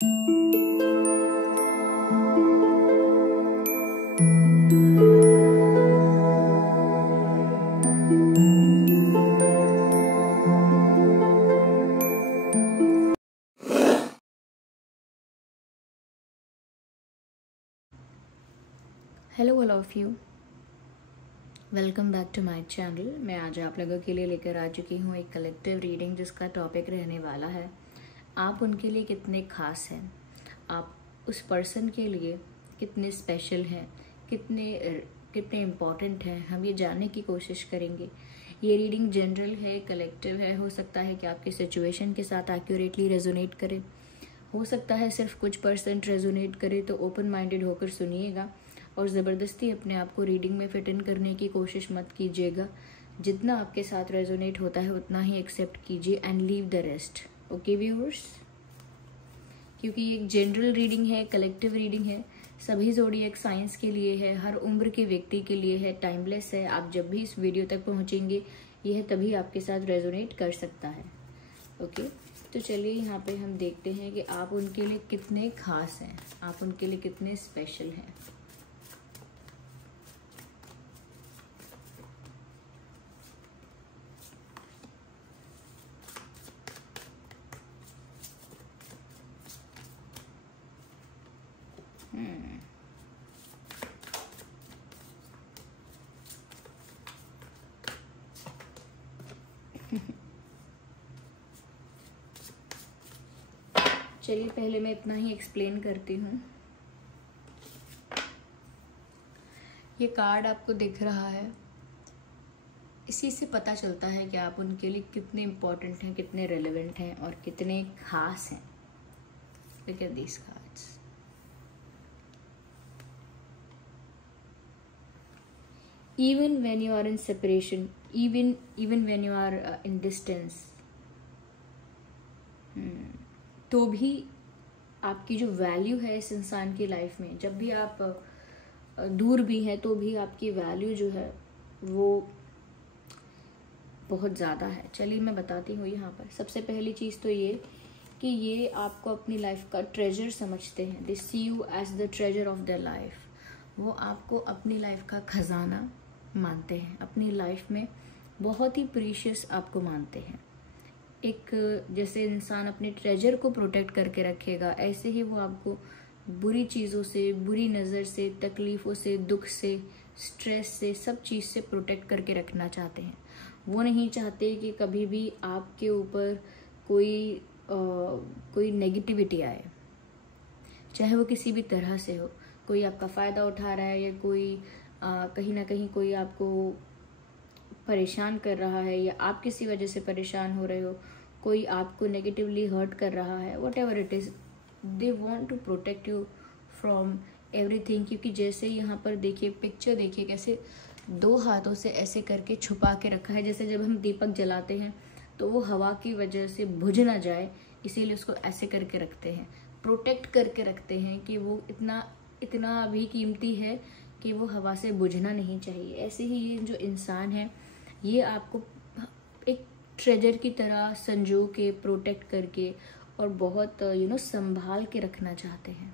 Hello all of you, welcome back to my channel. मैं आज आप लोगों के लिए लेकर आ चुकी हूँ एक कलेक्टिव रीडिंग जिसका टॉपिक रहने वाला है आप उनके लिए कितने खास हैं, आप उस पर्सन के लिए कितने स्पेशल हैं, कितने इम्पॉर्टेंट हैं। हम ये जानने की कोशिश करेंगे। ये रीडिंग जनरल है, कलेक्टिव है। हो सकता है कि आपकी सिचुएशन के साथ एक्यूरेटली रेजोनेट करे, हो सकता है सिर्फ कुछ % रेजोनेट करे। तो ओपन माइंडेड होकर सुनिएगा और ज़बरदस्ती अपने आप को रीडिंग में फिट इन करने की कोशिश मत कीजिएगा। जितना आपके साथ रेजोनेट होता है उतना ही एक्सेप्ट कीजिए and leave the rest. Okay viewers, क्योंकि ये एक जनरल रीडिंग है, कलेक्टिव रीडिंग है, सभी ज़ोडिएक साइंस के लिए है, हर उम्र के व्यक्ति के लिए है, टाइमलेस है। आप जब भी इस वीडियो तक पहुँचेंगे यह तभी आपके साथ रेजोनेट कर सकता है। ओके, तो चलिए यहाँ पे हम देखते हैं कि आप उनके लिए कितने खास हैं, आप उनके लिए कितने स्पेशल हैं। चलिए पहले मैं इतना ही एक्सप्लेन करती हूँ। ये कार्ड आपको दिख रहा है, इसी से पता चलता है कि आप उनके लिए कितने इम्पोर्टेंट हैं, कितने रेलेवेंट हैं और कितने खास हैं। Look at these cards. Even when you are in separation, even when you are in distance, तो भी आपकी जो वैल्यू है इस इंसान की लाइफ में, जब भी आप दूर भी हैं तो भी आपकी वैल्यू जो है वो बहुत ज़्यादा है। चलिए मैं बताती हूँ। यहाँ पर सबसे पहली चीज़ तो ये कि ये आपको अपनी लाइफ का ट्रेजर समझते हैं। They see you as the treasure of their life. वो आपको अपनी लाइफ का खजाना मानते हैं, अपनी लाइफ में बहुत ही प्रीशियस आपको मानते हैं। एक जैसे इंसान अपने ट्रेजर को प्रोटेक्ट करके रखेगा, ऐसे ही वो आपको बुरी चीज़ों से, बुरी नज़र से, तकलीफ़ों से, दुख से, स्ट्रेस से, सब चीज़ से प्रोटेक्ट करके रखना चाहते हैं। वो नहीं चाहते कि कभी भी आपके ऊपर कोई नेगेटिविटी आए, चाहे वो किसी भी तरह से हो। कोई आपका फ़ायदा उठा रहा है या कोई कहीं ना कहीं कोई आपको परेशान कर रहा है या आप किसी वजह से परेशान हो रहे हो, कोई आपको नेगेटिवली हर्ट कर रहा है, whatever it is, they want to protect you from everything. क्योंकि जैसे यहाँ पर देखिए, पिक्चर देखिए कैसे 2 हाथों से ऐसे करके छुपा के रखा है। जैसे जब हम दीपक जलाते हैं तो वो हवा की वजह से बुझ ना जाए, इसीलिए उसको ऐसे करके रखते हैं, प्रोटेक्ट करके रखते हैं कि वो इतना अभी कीमती है कि वो हवा से बुझना नहीं चाहिए। ऐसे ही ये जो इंसान है, ये आपको एक ट्रेजर की तरह संजो के, प्रोटेक्ट करके और बहुत संभाल के रखना चाहते हैं।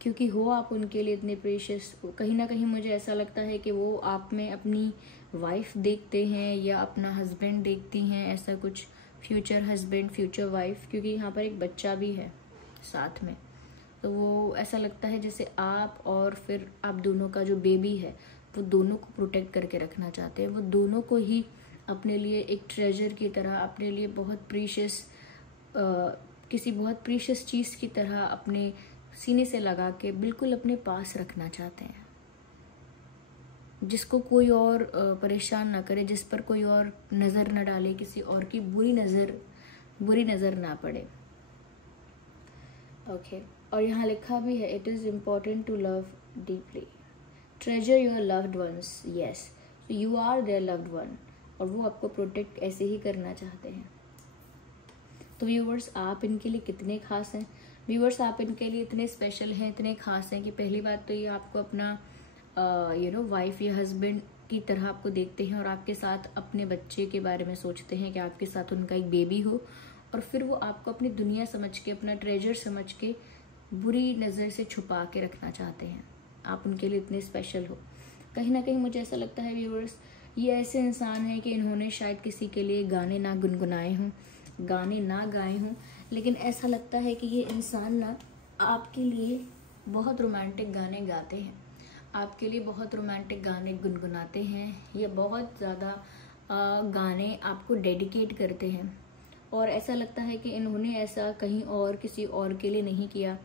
क्योंकि हो आप उनके लिए इतने प्रेशियस। कहीं ना कहीं मुझे ऐसा लगता है कि वो आप में अपनी वाइफ देखते हैं या अपना हस्बैंड देखती हैं, ऐसा कुछ, फ्यूचर हस्बैंड, फ्यूचर वाइफ। क्योंकि यहाँ पर एक बच्चा भी है साथ में, तो वो ऐसा लगता है जैसे आप और फिर आप दोनों का जो बेबी है, वो दोनों को प्रोटेक्ट करके रखना चाहते हैं। वो दोनों को ही अपने लिए एक ट्रेजर की तरह, अपने लिए बहुत प्रीशियस, किसी बहुत प्रीशियस चीज़ की तरह अपने सीने से लगा के बिल्कुल अपने पास रखना चाहते हैं, जिसको कोई और परेशान ना करे, जिस पर कोई और नज़र ना डाले, किसी और की बुरी नज़र ना पड़े। ओके, और यहाँ लिखा भी है, it is important to love deeply, treasure your loved ones. Yes, you are their loved one, और वो आपको प्रोटेक्ट ऐसे ही करना चाहते हैं। तो व्यूवर्स, आप इनके लिए कितने खास हैं। व्यूवर्स, आप इनके लिए इतने स्पेशल हैं, इतने खास हैं कि पहली बात तो ये आपको अपना वाइफ या हस्बैंड की तरह आपको देखते हैं और आपके साथ अपने बच्चे के बारे में सोचते हैं कि आपके साथ उनका एक बेबी हो और फिर वो आपको अपनी दुनिया समझ के, अपना ट्रेजर समझ के बुरी नज़र से छुपा के रखना चाहते हैं। आप उनके लिए इतने स्पेशल हो। कहीं ना कहीं मुझे ऐसा लगता है व्यूअर्स, ये ऐसे इंसान हैं कि इन्होंने शायद किसी के लिए गाने ना गुनगुनाए हों, गाने ना गाए हों, लेकिन ऐसा लगता है कि ये इंसान ना आपके लिए बहुत रोमांटिक गाने गाते हैं, आपके लिए बहुत रोमांटिक गाने गुनगुनाते हैं। ये बहुत ज़्यादा गाने आपको डेडिकेट करते हैं, और ऐसा लगता है कि इन्होंने ऐसा कहीं और किसी और के लिए नहीं किया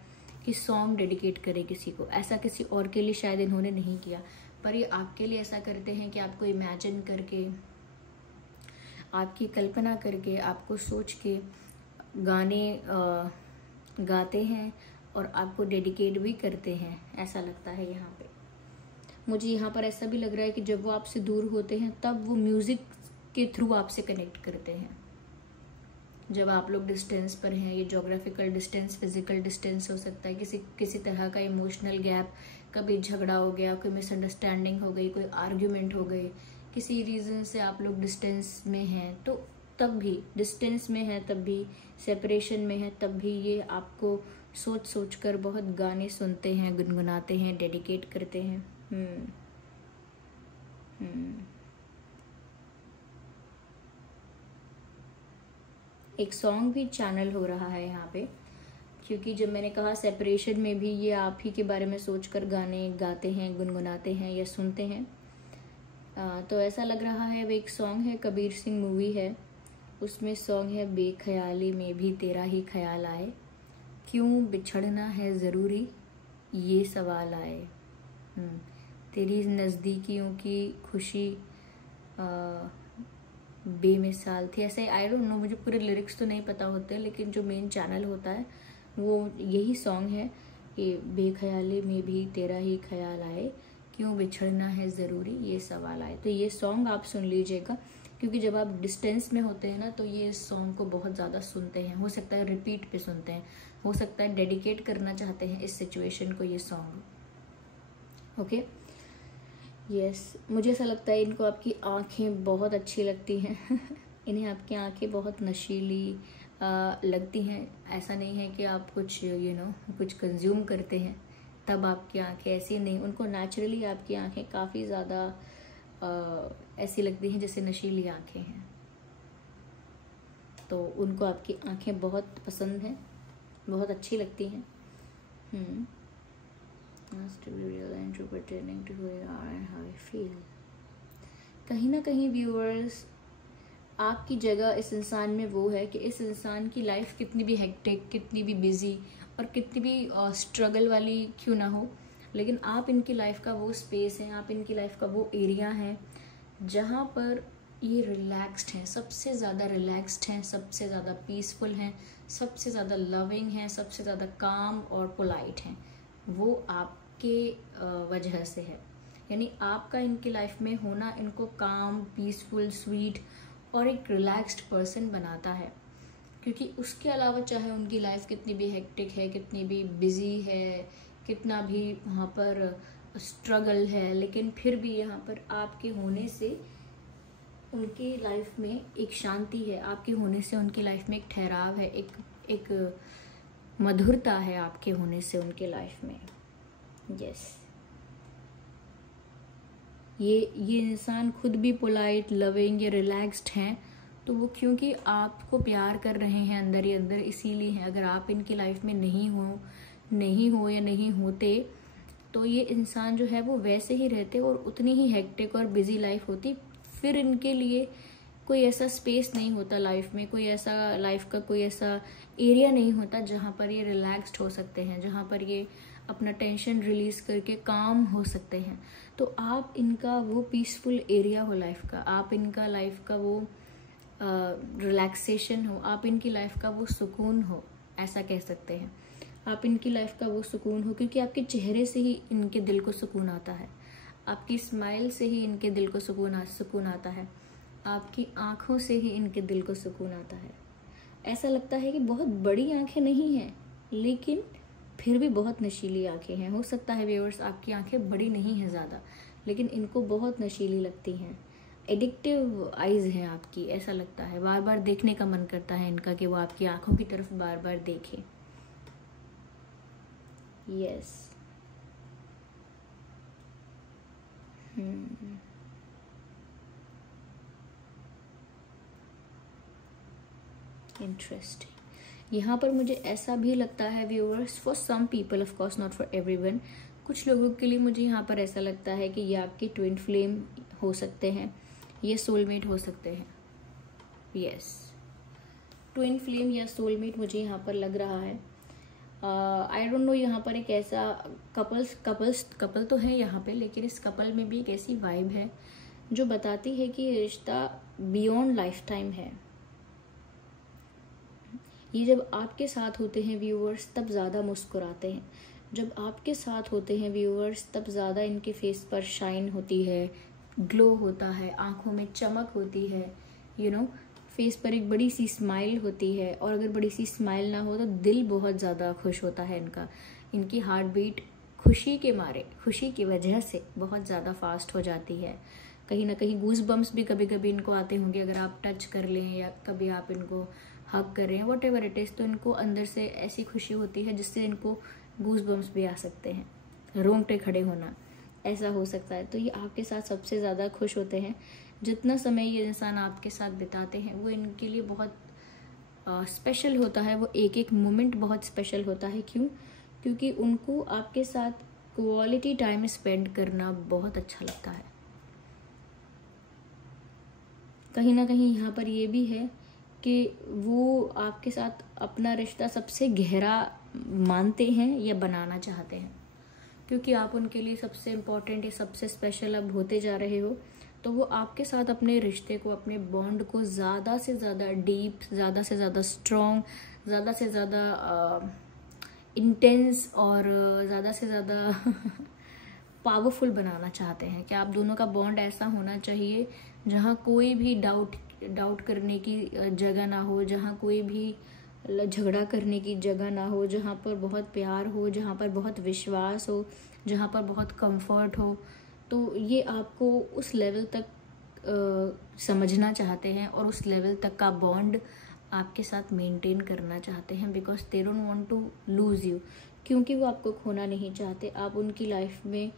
कि सॉन्ग डेडिकेट करे किसी को, ऐसा किसी और के लिए शायद इन्होंने नहीं किया, पर ये आपके लिए ऐसा करते हैं कि आपको इमेजिन करके, आपकी कल्पना करके, आपको सोच के गाने गाते हैं और आपको डेडिकेट भी करते हैं, ऐसा लगता है यहाँ पे। मुझे यहाँ पर ऐसा भी लग रहा है कि जब वो आपसे दूर होते हैं तब वो म्यूज़िक के थ्रू आपसे कनेक्ट करते हैं। जब आप लोग डिस्टेंस पर हैं, ये जोग्राफिकल डिस्टेंस, फिजिकल डिस्टेंस हो सकता है, किसी तरह का इमोशनल गैप, कभी झगड़ा हो गया, कोई मिसअंडरस्टैंडिंग हो गई, कोई आर्ग्यूमेंट हो गई, किसी रीज़न से आप लोग डिस्टेंस में हैं, तो तब भी डिस्टेंस में है, तब भी सेपरेशन में है, तब भी ये आपको सोच सोच कर बहुत गाने सुनते हैं, गुनगुनाते हैं, डेडिकेट करते हैं। एक सॉन्ग भी चैनल हो रहा है यहाँ पे, क्योंकि जब मैंने कहा सेपरेशन में भी ये आप ही के बारे में सोचकर गाने गाते हैं, गुनगुनाते हैं या सुनते हैं, तो ऐसा लग रहा है। वो एक सॉन्ग है, कबीर सिंह मूवी है, उसमें सॉन्ग है, बेख्याली में भी तेरा ही ख्याल आए, क्यों बिछड़ना है ज़रूरी ये सवाल आए, तेरी नज़दीकियों की खुशी बेमिसाल थी, ऐसे आई डोंट नो, मुझे पूरे लिरिक्स तो नहीं पता होते, लेकिन जो मेन चैनल होता है वो यही सॉन्ग है कि बेख्याली में भी तेरा ही ख्याल आए, क्यों बिछड़ना है ज़रूरी ये सवाल आए। तो ये सॉन्ग आप सुन लीजिएगा, क्योंकि जब आप डिस्टेंस में होते हैं ना, तो ये सॉन्ग को बहुत ज़्यादा सुनते हैं, हो सकता है रिपीट पे सुनते हैं, हो सकता है डेडिकेट करना चाहते हैं इस सिचुएशन को, ये सॉन्ग। ओके, यस, मुझे ऐसा लगता है इनको आपकी आंखें बहुत अच्छी लगती हैं इन्हें आपकी आंखें बहुत नशीली लगती हैं। ऐसा नहीं है कि आप कुछ कुछ कंज्यूम करते हैं तब आपकी आंखें ऐसी नहीं, उनको नेचुरली आपकी आंखें काफ़ी ज़्यादा ऐसी लगती हैं जैसे नशीली आंखें हैं, तो उनको आपकी आंखें बहुत पसंद हैं, बहुत अच्छी लगती हैं। कहीं ना कहीं व्यूअर्स, आपकी जगह इस इंसान में वो है कि इस इंसान की लाइफ कितनी भी हेक्टिक, कितनी भी बिजी और कितनी भी स्ट्रगल वाली क्यों ना हो, लेकिन आप इनकी लाइफ का वो स्पेस हैं, आप इनकी लाइफ का वो एरिया हैं जहाँ पर ये रिलैक्स्ड हैं, सबसे ज़्यादा रिलैक्स्ड हैं, सबसे ज़्यादा पीसफुल हैं, सबसे ज़्यादा लविंग हैं, सबसे ज़्यादा काम और पोलाइट हैं। वो आपके वजह से है, यानी आपका इनकी लाइफ में होना इनको काम, पीसफुल, स्वीट और एक रिलैक्स्ड पर्सन बनाता है। क्योंकि उसके अलावा चाहे उनकी लाइफ कितनी भी हेक्टिक है, कितनी भी बिजी है, कितना भी वहाँ पर स्ट्रगल है, लेकिन फिर भी यहाँ पर आपके होने से उनकी लाइफ में एक शांति है, आपके होने से उनकी लाइफ में एक ठहराव है, एक मधुरता है आपके होने से उनके लाइफ में। यस, ये इंसान खुद भी पोलाइट, लविंग या रिलैक्स्ड हैं, तो वो क्योंकि आपको प्यार कर रहे हैं अंदर ही अंदर, इसीलिए हैं। अगर आप इनकी लाइफ में नहीं हो या नहीं होते, तो ये इंसान जो है वो वैसे ही रहते और उतनी ही हेक्टिक और बिजी लाइफ होती, फिर इनके लिए कोई ऐसा स्पेस नहीं होता लाइफ में, कोई ऐसा लाइफ का कोई ऐसा एरिया नहीं होता जहाँ पर ये रिलैक्स्ड हो सकते हैं, जहाँ पर ये अपना टेंशन रिलीज करके काम हो सकते हैं। तो आप इनका वो पीसफुल एरिया हो लाइफ का, आप इनका लाइफ का वो रिलैक्सेशन हो, आप इनकी लाइफ का वो सुकून हो, ऐसा कह सकते हैं। आप इनकी लाइफ का वो सुकून हो, क्योंकि आपके चेहरे से ही इनके दिल को सुकून आता है, आपकी स्माइल से ही इनके दिल को सुकून आता है, आपकी आँखों से ही इनके दिल को सुकून आता है। ऐसा लगता है कि बहुत बड़ी आँखें नहीं हैं, लेकिन फिर भी बहुत नशीली आँखें हैं। हो सकता है व्यूअर्स आपकी आँखें बड़ी नहीं हैं ज़्यादा, लेकिन इनको बहुत नशीली लगती हैं। एडिक्टिव आईज हैं आपकी, ऐसा लगता है, बार बार देखने का मन करता है इनका कि वो आपकी आंखों की तरफ बार बार देखें। यस। इंटरेस्टिंग। यहाँ पर मुझे ऐसा भी लगता है viewers, for some people, of course not for everyone, कुछ लोगों के लिए मुझे यहाँ पर ऐसा लगता है कि ये आपके ट्विन फ्लेम हो सकते हैं, ये सोलमेट हो सकते हैं। यस, ट्विन फ्लेम या सोलमेट मुझे यहाँ पर लग रहा है। आई डोंट नो, यहाँ पर एक ऐसा कपल तो है यहाँ पे, लेकिन इस कपल में भी एक ऐसी वाइब है जो बताती है कि ये रिश्ता बियॉन्ड लाइफ टाइम है। ये जब आपके साथ होते हैं व्यूअर्स तब ज़्यादा मुस्कुराते हैं, जब आपके साथ होते हैं व्यूअर्स तब ज़्यादा इनके फेस पर शाइन होती है, ग्लो होता है, आंखों में चमक होती है, यू नो, फेस पर एक बड़ी सी स्माइल होती है। और अगर बड़ी सी स्माइल ना हो तो दिल बहुत ज़्यादा खुश होता है इनका, इनकी हार्ट बीट खुशी के मारे, खुशी की वजह से बहुत ज़्यादा फास्ट हो जाती है। कहीं ना कहीं गूज बम्प्स भी कभी कभी इनको आते होंगे अगर आप टच कर लें या कभी आप इनको हग करें, वट एवर इट इज़, तो इनको अंदर से ऐसी खुशी होती है जिससे इनको गूज बम्प्स भी आ सकते हैं, रोंगटे खड़े होना, ऐसा हो सकता है। तो ये आपके साथ सबसे ज़्यादा खुश होते हैं। जितना समय ये इंसान आपके साथ बिताते हैं वो इनके लिए बहुत स्पेशल होता है, वो एक एक मोमेंट बहुत स्पेशल होता है। क्यों? क्योंकि उनको आपके साथ क्वालिटी टाइम स्पेंड करना बहुत अच्छा लगता है। कहीं ना कहीं यहाँ पर ये भी है कि वो आपके साथ अपना रिश्ता सबसे गहरा मानते हैं या बनाना चाहते हैं, क्योंकि आप उनके लिए सबसे इम्पोर्टेंट या सबसे स्पेशल अब होते जा रहे हो। तो वो आपके साथ अपने रिश्ते को, अपने बॉन्ड को ज़्यादा से ज़्यादा डीप, ज़्यादा से ज़्यादा स्ट्रॉन्ग, ज़्यादा से ज़्यादा इंटेंस और ज़्यादा से ज़्यादा पावरफुल बनाना चाहते हैं। कि आप दोनों का बॉन्ड ऐसा होना चाहिए जहाँ कोई भी डाउट करने की जगह ना हो, जहाँ कोई भी झगड़ा करने की जगह ना हो, जहाँ पर बहुत प्यार हो, जहाँ पर बहुत विश्वास हो, जहाँ पर बहुत कंफर्ट हो। तो ये आपको उस लेवल तक समझना चाहते हैं और उस लेवल तक का बॉन्ड आपके साथ मेंटेन करना चाहते हैं, because they don't want to lose you, क्योंकि वो आपको खोना नहीं चाहते। आप उनकी लाइफ में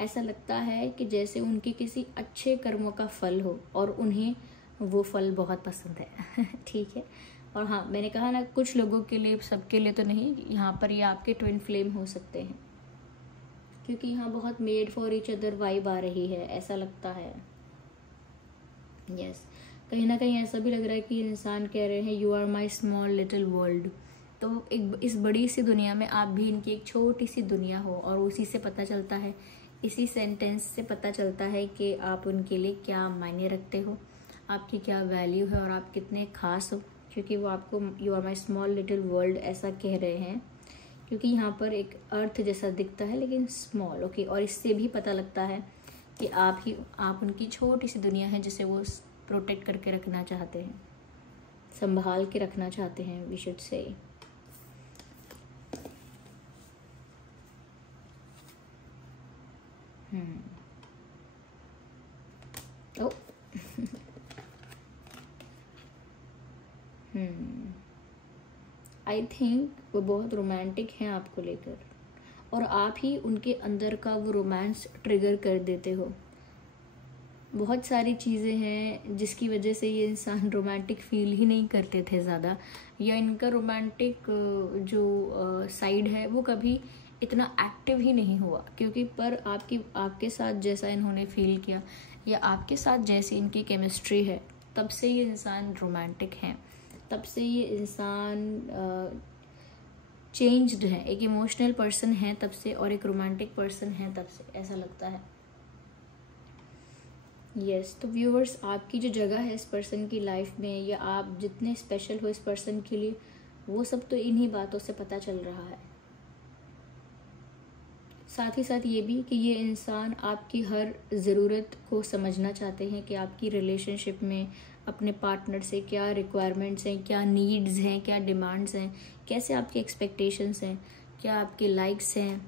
ऐसा लगता है कि जैसे उनके किसी अच्छे कर्मों का फल हो और उन्हें वो फल बहुत पसंद है। ठीक है। और हाँ, मैंने कहा ना, कुछ लोगों के लिए, सबके लिए तो नहीं, यहाँ पर ये आपके ट्विन फ्लेम हो सकते हैं, क्योंकि यहाँ बहुत made for each other vibe आ रही है, ऐसा लगता है। यस, कहीं ना कहीं ऐसा भी लग रहा है कि इंसान कह रहे हैं you are my small little world. तो एक इस बड़ी सी दुनिया में आप भी इनकी एक छोटी सी दुनिया हो, और उसी से पता चलता है, इसी सेंटेंस से पता चलता है कि आप उनके लिए क्या मायने रखते हो, आपकी क्या वैल्यू है और आप कितने खास हो। क्योंकि वो आपको you are my small little world ऐसा कह रहे हैं, क्योंकि यहाँ पर एक अर्थ जैसा दिखता है लेकिन स्मॉल, ओके। और इससे भी पता लगता है कि आप उनकी छोटी सी दुनिया है जिसे वो प्रोटेक्ट करके रखना चाहते हैं, संभाल के रखना चाहते हैं, we should say. O I think वो बहुत रोमांटिक हैं आपको लेकर, और आप ही उनके अंदर का वो रोमांस ट्रिगर कर देते हो। बहुत सारी चीज़ें हैं जिसकी वजह से ये इंसान रोमांटिक फील ही नहीं करते थे ज़्यादा, या इनका रोमांटिक जो साइड है वो कभी इतना एक्टिव ही नहीं हुआ। क्योंकि पर आपके साथ जैसा इन्होंने फील किया, या आपके साथ जैसी इनकी केमिस्ट्री है, तब से ये इंसान रोमांटिक हैं, तब से ये इंसान चेंज्ड है, एक इमोशनल पर्सन है तब से, और एक रोमांटिक पर्सन है तब से, ऐसा लगता है। यस, तो व्यूअर्स, आपकी जो जगह है इस पर्सन की लाइफ में, या आप जितने स्पेशल हो इस पर्सन के लिए, वो सब तो इन्हीं बातों से पता चल रहा है। साथ ही साथ ये भी कि ये इंसान आपकी हर ज़रूरत को समझना चाहते हैं, कि आपकी रिलेशनशिप में अपने पार्टनर से क्या रिक्वायरमेंट्स हैं, क्या नीड्स हैं, क्या डिमांड्स हैं, कैसे आपके एक्सपेक्टेशंस हैं, क्या आपके लाइक्स हैं,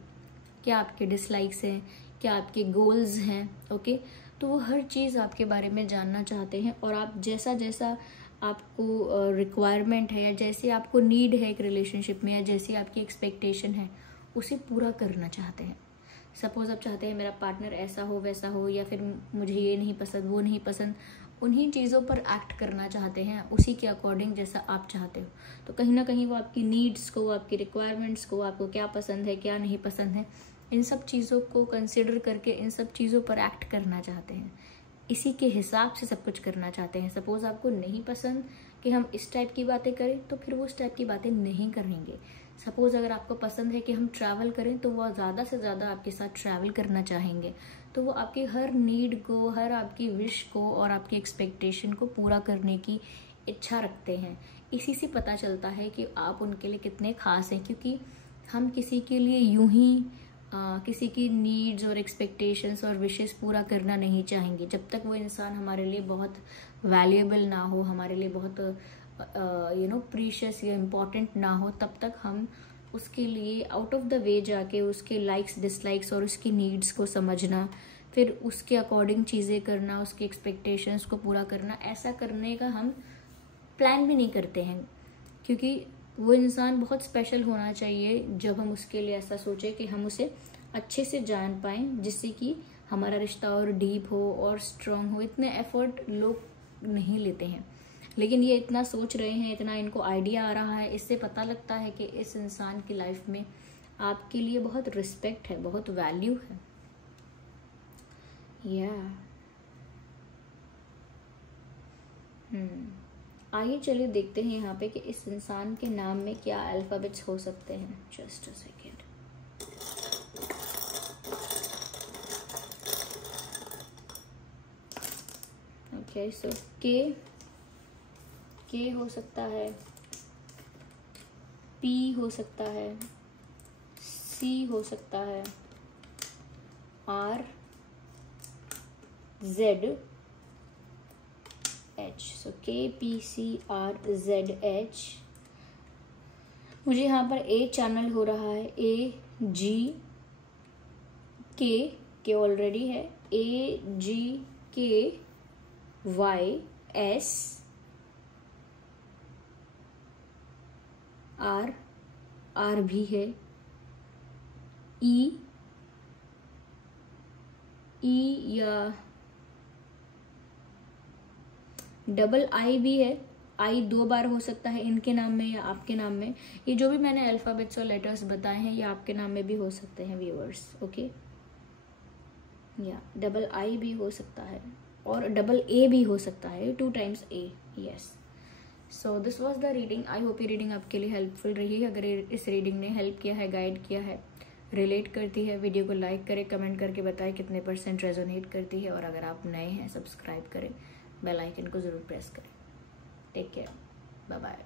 क्या आपके डिसलाइक्स हैं, क्या आपके गोल्स हैं, ओके। तो वो हर चीज़ आपके बारे में जानना चाहते हैं, और आप जैसा जैसा आपको रिक्वायरमेंट है या जैसे आपको नीड है एक रिलेशनशिप में, या जैसी आपकी एक्सपेक्टेशन है, उसे पूरा करना चाहते हैं। सपोज आप चाहते हैं मेरा पार्टनर ऐसा हो वैसा हो, या फिर मुझे ये नहीं पसंद वो नहीं पसंद, उन्हीं चीज़ों पर एक्ट करना चाहते हैं उसी के अकॉर्डिंग जैसा आप चाहते हो। तो कहीं ना कहीं वो आपकी नीड्स को, आपकी रिक्वायरमेंट्स को, आपको क्या पसंद है क्या नहीं पसंद है, इन सब चीज़ों को कंसिडर करके इन सब चीज़ों पर एक्ट करना चाहते हैं, इसी के हिसाब से सब कुछ करना चाहते हैं। सपोज आपको नहीं पसंद कि हम इस टाइप की बातें करें, तो फिर वो उस टाइप की बातें नहीं करेंगे। सपोज अगर आपको पसंद है कि हम ट्रैवल करें, तो वो ज़्यादा से ज़्यादा आपके साथ ट्रैवल करना चाहेंगे। तो वो आपकी हर नीड को, हर आपकी विश को और आपकी एक्सपेक्टेशन को पूरा करने की इच्छा रखते हैं। इसी से पता चलता है कि आप उनके लिए कितने खास हैं, क्योंकि हम किसी के लिए यूं ही किसी की नीड्स और एक्सपेक्टेशंस और विशेस पूरा करना नहीं चाहेंगे। जब तक वो इंसान हमारे लिए बहुत वैल्यूएबल ना हो, हमारे लिए बहुत प्रीशियस या इम्पॉर्टेंट ना हो, तब तक हम उसके लिए आउट ऑफ द वे जाके उसके लाइक्स डिसलाइक्स और उसकी नीड्स को समझना, फिर उसके अकॉर्डिंग चीज़ें करना, उसके एक्सपेक्टेशंस को पूरा करना, ऐसा करने का हम प्लान भी नहीं करते हैं। क्योंकि वो इंसान बहुत स्पेशल होना चाहिए जब हम उसके लिए ऐसा सोचें कि हम उसे अच्छे से जान पाएं, जिससे कि हमारा रिश्ता और डीप हो और स्ट्रांग हो। इतने एफर्ट लोग नहीं लेते हैं, लेकिन ये इतना सोच रहे हैं, इतना इनको आइडिया आ रहा है। इससे पता लगता है कि इस इंसान की लाइफ में आपके लिए बहुत रिस्पेक्ट है, बहुत वैल्यू है। आइए चलिए देखते हैं यहाँ पे कि इस इंसान के नाम में क्या अल्फाबेट्स हो सकते हैं। Just a second. ओके, सो के हो सकता है, पी हो सकता है, सी हो सकता है, R, Z, H. So KPCRZH। मुझे यहाँ पर ए चैनल हो रहा है, के ऑलरेडी है, AGKYS, आर भी है, ई या डबल आई भी है। आई 2 बार हो सकता है इनके नाम में या आपके नाम में। ये जो भी मैंने अल्फाबेट्स और लेटर्स बताए हैं, ये आपके नाम में भी हो सकते हैं व्यूअर्स। ओके, या डबल आई भी हो सकता है और डबल ए भी हो सकता है, 2 times A। Yes, so this was the reading. I hope ये रीडिंग आपके लिए हेल्पफुल रही है। अगर इस रीडिंग ने हेल्प किया है, गाइड किया है, रिलेट करती है, वीडियो को लाइक करें, कमेंट करके बताएं कितने % रेजोनेट करती है। और अगर आप नए हैं, सब्सक्राइब करें, बेल आइकन को ज़रूर प्रेस करें। Take care, bye bye.